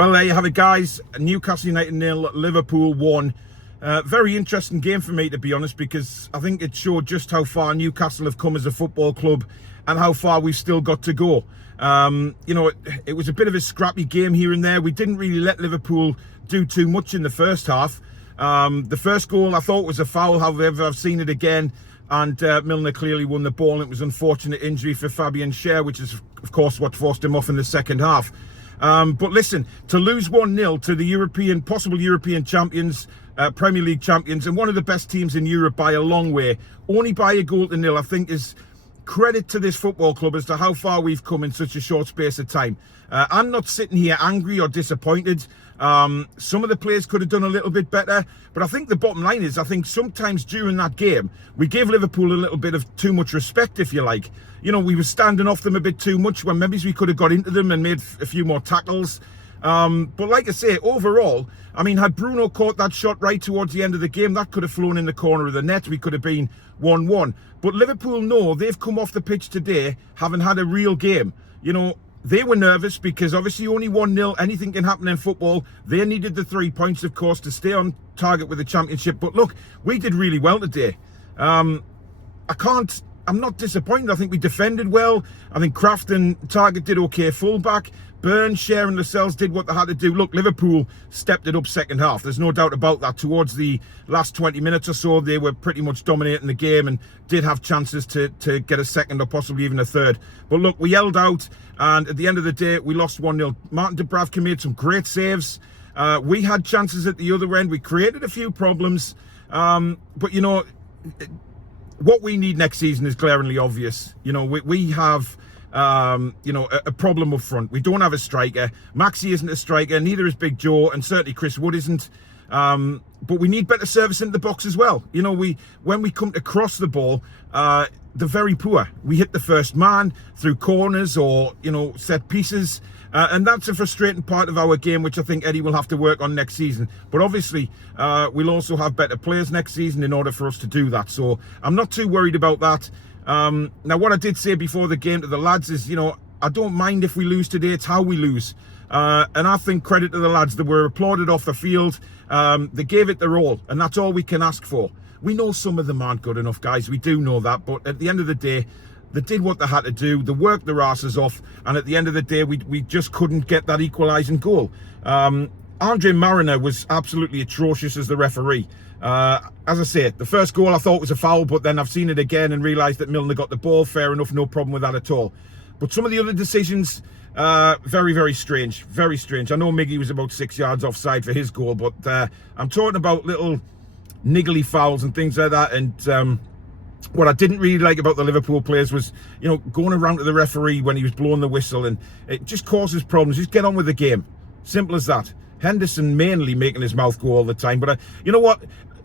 Well, there you have it, guys. Newcastle United 0, Liverpool 1. Very interesting game for me, to be honest, because I think it showed just how far Newcastle have come as a football club and how far we've still got to go. It was a bit of a scrappy game here and there. We didn't really let Liverpool do too much in the first half. The first goal I thought was a foul, however, I've seen it again. And Milner clearly won the ball. It was an unfortunate injury for Fabian Schär, which is, of course, what forced him off in the second half. But listen, to lose 1-0 to the possible European champions, Premier League champions, and one of the best teams in Europe by a long way, only by a goal to nil, I think is credit to this football club as to how far we've come in such a short space of time. I'm not sitting here angry or disappointed. Some of the players could have done a little bit better, but I think the bottom line is, I think sometimes during that game, we gave Liverpool a little bit of too much respect, if you like. You know, we were standing off them a bit too much when maybe we could have got into them and made a few more tackles. But like I say, overall, I mean, had Bruno caught that shot right towards the end of the game, that could have flown in the corner of the net. We could have been 1-1. But Liverpool know they've come off the pitch today having had a real game. You know, they were nervous because obviously only 1-0, anything can happen in football. They needed the 3 points, of course, to stay on target with the championship. But look, we did really well today. I'm not disappointed. I think we defended well. I think Kraft and Target did okay fullback. Burns, Schär and Lascelles did what they had to do. Look, Liverpool stepped it up second half. There's no doubt about that. Towards the last 20 minutes or so, they were pretty much dominating the game and did have chances to get a second or possibly even a third. But look, we held out, and at the end of the day, we lost 1-0. Martin Dubravka made some great saves. We had chances at the other end. We created a few problems. But, you know, what we need next season is glaringly obvious. You know, we have... a problem up front. We don't have a striker. Maxi isn't a striker, neither is Big Joe, and certainly Chris Wood isn't. But we need better service into the box as well. You know, when we come to cross the ball, they're very poor. We hit the first man through corners or, you know, set pieces. And that's a frustrating part of our game, which I think Eddie will have to work on next season. But obviously, we'll also have better players next season in order for us to do that. So I'm not too worried about that. Now, what I did say before the game to the lads is, you know, I don't mind if we lose today. It's how we lose. And I think credit to the lads. They were applauded off the field. They gave it their all, and that's all we can ask for. We know some of them aren't good enough, guys. We do know that. But at the end of the day, they did what they had to do. They worked their asses off. And at the end of the day, we just couldn't get that equalising goal. Andre Mariner was absolutely atrocious as the referee. As I say, the first goal I thought was a foul, but then I've seen it again and realised that Milner got the ball. Fair enough, no problem with that at all. But some of the other decisions, very, very strange. Very strange. I know Miggy was about 6 yards offside for his goal, but I'm talking about little niggly fouls and things like that. And what I didn't really like about the Liverpool players was, you know, going around to the referee when he was blowing the whistle, and it just causes problems. Just get on with the game. Simple as that. Henderson mainly making his mouth go all the time. But you know what?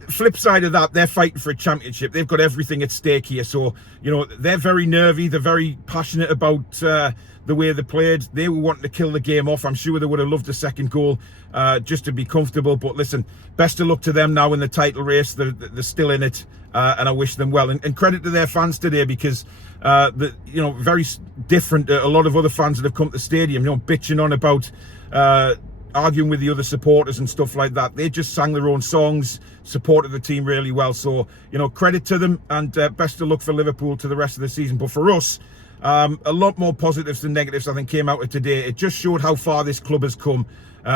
Flip side of that, they're fighting for a championship. They've got everything at stake here. So, you know, they're very nervy. They're very passionate about the way they played. They were wanting to kill the game off. I'm sure they would have loved a second goal just to be comfortable. But listen, best of luck to them now in the title race. They're still in it, and I wish them well. And credit to their fans today, because very different to a lot of other fans that have come to the stadium, you know, bitching on about arguing with the other supporters and stuff like that. They just sang their own songs, supported the team really well. So, you know, credit to them, and best of luck for Liverpool to the rest of the season. But for us, a lot more positives than negatives, I think, came out of today. It just showed how far this club has come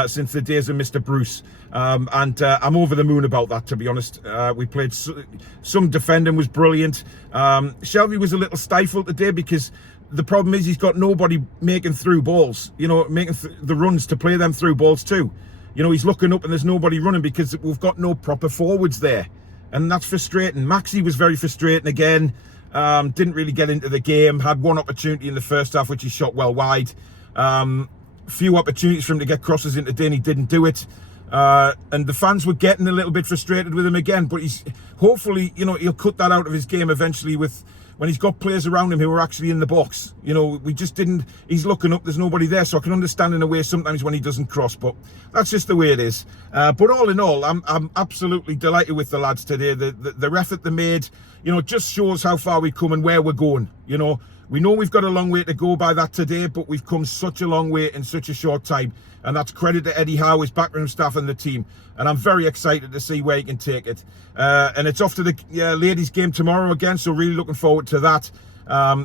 since the days of Mr. Bruce. And I'm over the moon about that, to be honest. We played some defending was brilliant. Shelby was a little stifled today because the problem is he's got nobody making through balls, you know, making the runs to play them through balls too. You know, he's looking up and there's nobody running because we've got no proper forwards there. And that's frustrating. Maxi was very frustrating again. Didn't really get into the game. Had one opportunity in the first half, which he shot well wide. Few opportunities for him to get crosses into day, and he didn't do it. And the fans were getting a little bit frustrated with him again. But he's hopefully, you know, he'll cut that out of his game eventually when he's got players around him who are actually in the box. You know, we just didn't, he's looking up, there's nobody there, so I can understand in a way sometimes when he doesn't cross, but that's just the way it is. But all in all, I'm absolutely delighted with the lads today. The effort they made, you know, just shows how far we've come and where we're going. You know, We know we've got a long way to go by that today, but we've come such a long way in such a short time. And that's credit to Eddie Howe, his backroom staff and the team. And I'm very excited to see where he can take it. And it's off to the ladies' game tomorrow again, so really looking forward to that.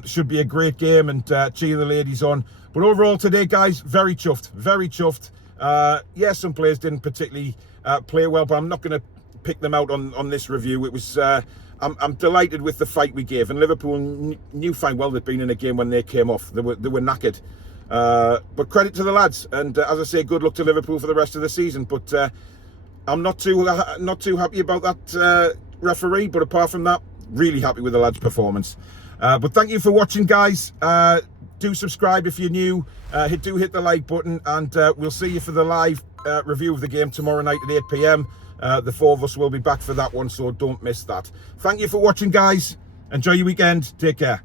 Should be a great game, and cheer the ladies on. But overall today, guys, very chuffed, very chuffed. Yeah, some players didn't particularly play well, but I'm not going to pick them out on this review. It was I'm delighted with the fight we gave, and Liverpool knew fine well they'd been in a game when they came off. They were knackered. But credit to the lads, and as I say, good luck to Liverpool for the rest of the season. But I'm not too happy about that referee. But apart from that, really happy with the lads' performance. But thank you for watching, guys. Do subscribe if you're new. Do hit the like button, and we'll see you for the live review of the game tomorrow night at 8 p.m. The four of us will be back for that one, so don't miss that. Thank you for watching, guys. Enjoy your weekend. Take care.